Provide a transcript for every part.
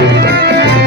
Música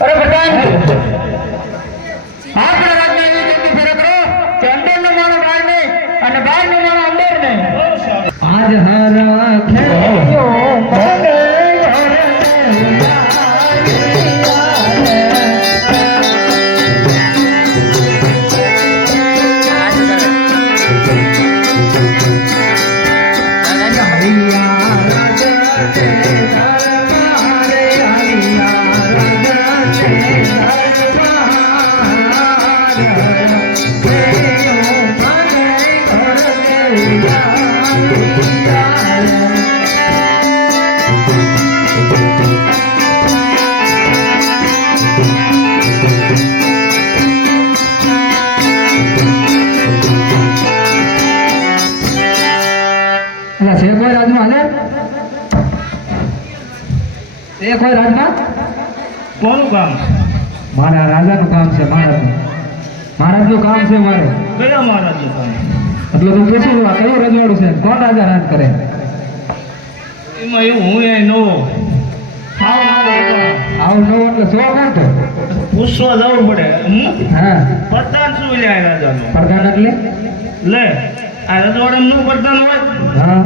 અરે પ્રધાનજી આપણે રાજ્ય એવી રીતે ફેરો કરો. કે અંદરનો માણસ બહાર નહીં અને બહારનો માણસ અંદર નહીં. આજ હરા ખેયો કોઈ રાજના કોનું કામ. મારા રાજાનું કામ છે મહારાજનું. મહારાજનું કામ છે મારે. કયા મહારાજનું કામ? એટલે તું પૂછું છું, કયું રજવાડું છે? કોણ રાજા રાજ કરે? એમાં એવું હું એ નવો. આવું નવો એટલે સો કોણ પૂછવા જવું પડે. હું. પ્રધાન શું લે રાજાનો? પ્રધાન એટલે? લે આ રજવાડાનું પ્રધાન હોય? હા.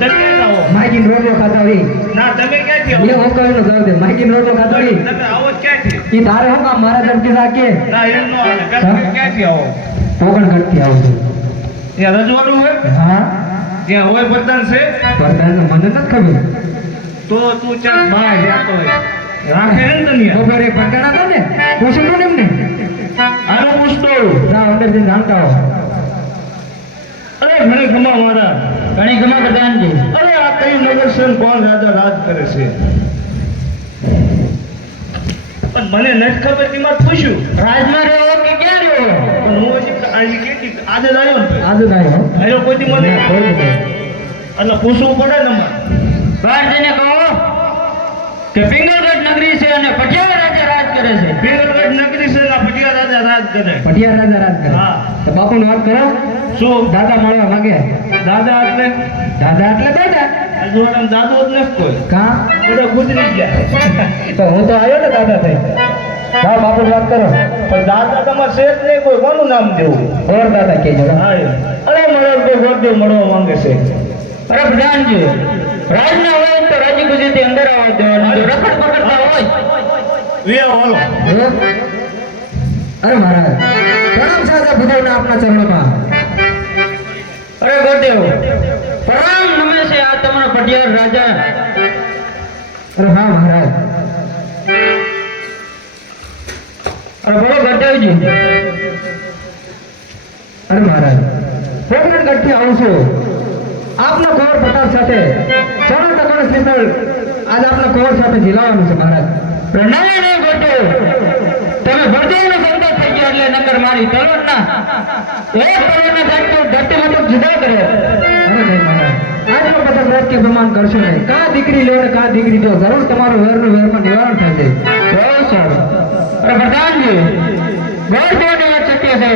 તમે આવો માગીને રોટલો ખાતા હોય ના તમે ક્યાંથી એ હું કહ્યું ને જવાબ દે માગીને રોટલો ખાતા હોય તમે આવો ક્યાંથી? એ તારે હું કામ મારા ધમકી રાખે ના એમ નો આવે. ક્યાંથી આવો? પોકણ ઘટતી આવો છું. ત્યાં રજવાડું હોય હા? ત્યાં હોય પ્રધાન છે? પ્રધાન મને નથી ખબર. તો તું ચાલ બહાર જાતો હોય રાખે ને તને બપોરે પ્રધાન તો ને. પૂછું ને એમને? આનો પૂછતો જા અંદર જઈને જાણતા હો. અરે મને ખમા મારા. ઘણી ઘણા પ્રધાનજી અરે આ કઈ નગર છે કોણ રાજા રાજ કરે છે? પણ મને નથી ખબર કે મારે પૂછ્યું. રાજમાં રહ્યો કે ક્યાં રહ્યો? પણ હું હજી આજે કેટલી આજે જ આવ્યો ને આજે જ આવ્યો? આવ્યો કોઈથી મને? એટલે પૂછવું પડે ને મારે બહાર કહો કે પિંગલગઢ નગરી છે અને પટિયાલા રાજા રાજ કરે છે. પિંગલગઢ નગરી છે અને આ ભટિયા રાજા રાજ કરે. પટિયાલા રાજા રાજ કરે. હા. તો બાપુ વાત કરો. શું દાદા મારા લાગે દાદા એટલે? દાદા એટલે દાદા. અજવાડામાં દાદો જ નથી કોઈ. કા? બધા ગુજરી ગયા. તો હું તો આવ્યો ને દાદા થઈ. હા બાપુ વાત કરો. પણ દાદા તમારે છે નહીં કોઈ કોનું નામ દેવું? ઓર દાદા કેજો હા અરે મળો કોઈ ગોરદેવ મળવા માંગે છે. અરે પ્રધાનજી રાજના હોય તો રાજી ગુજરાતી અંદર આવવા દેવાનું. જો રખડ પકડતા હોય. વિયા વાલો અરે મહારાજ પ્રણામ સાજા ભુદેવના આપના ચરણોમાં અરે ગોદેવ પ્રણામ નમે આ તમારા પટિયાર રાજા. અરે હા, મહારાજ. અરે બોલો ગોદેવજી અરે મહારાજ કોકરણ ગઢથી આવું આપના કવર પ્રતાપ સાથે ચરણ ટકોર શ્રીફળ આજ આપના કવર સાથે ઝીલાવાનું છે, મહારાજ. પ્રણય નહીં ગોદેવ તમે બળદેવનો સંકેત થઈ ગયો એટલે નકર મારી તલવારના એક તલવારના દાંત ધરતી મતલબ જુદા કરે. આજનો બધા વ્રત કે કા દીકરી લે કા દીકરી દો, જરૂર તમારું વેરનું વેરમાં નિવારણ થશે બહુ સારું. અરે પ્રધાનજી સત્ય છે.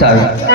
બહુ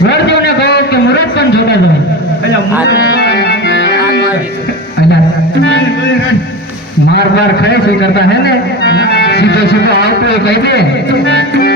વર્તીઓને કહો કે મુરત પણ જોતા જાય. માર માર ખાય છે કરતા હે ને? સીધો સીધો આવતો કહી દે.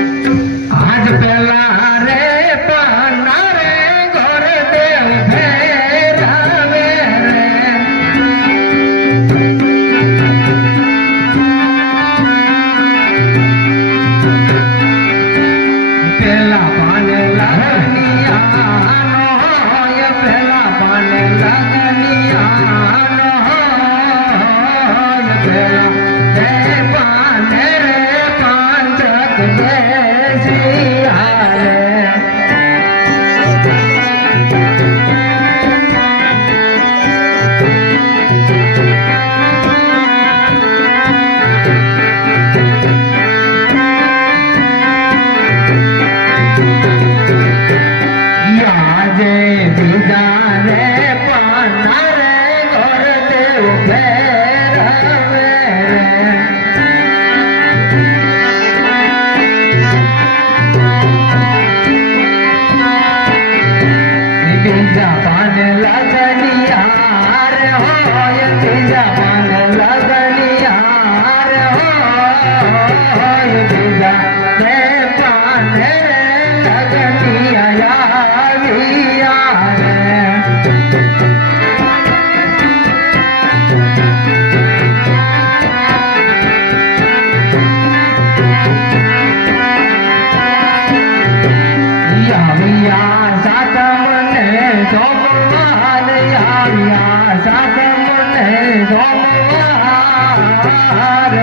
આવ્યા સાતમને સોમવાર આવ્યા સાતમને સોમવાર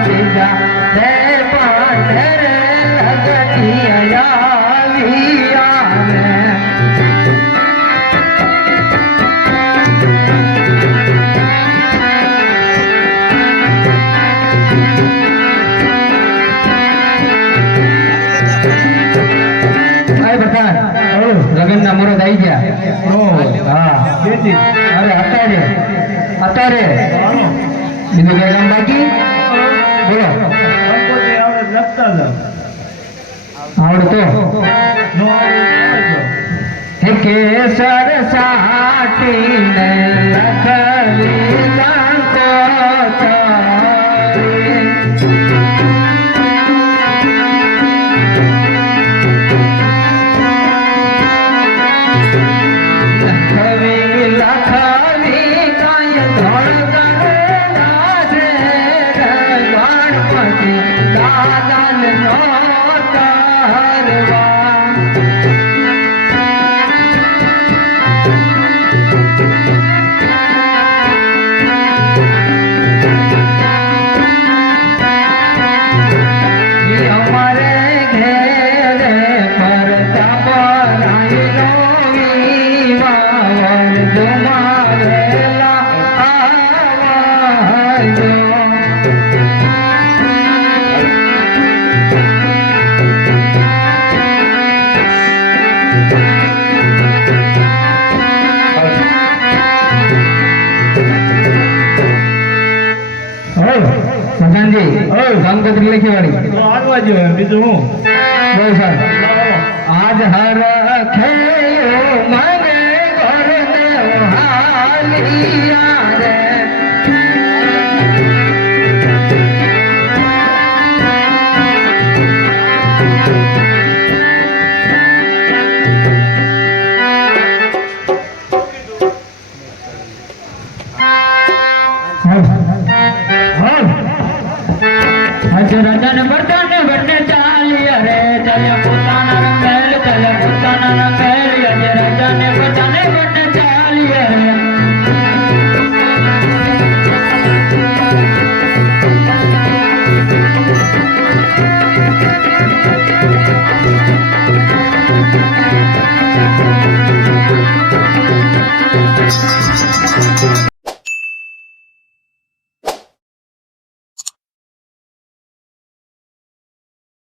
બીજા તે પાંચ રે લગતી આવ્યા હા. અરે અત્યારે અત્યારે બીજું કઈ કામ બાકી? બોલો. આવડતો. કે સર સાટી દાદન નો તરવા ગંગોત્રી લખી વાળી બીજું હું? બોલ સર. આજ હર ખેયો મને ઘર દેવ હાલિયા રતન બર્તન બંને ચાલી અરે ચલે પોતાના રંગેલ ચલે પોતાના રંગેલ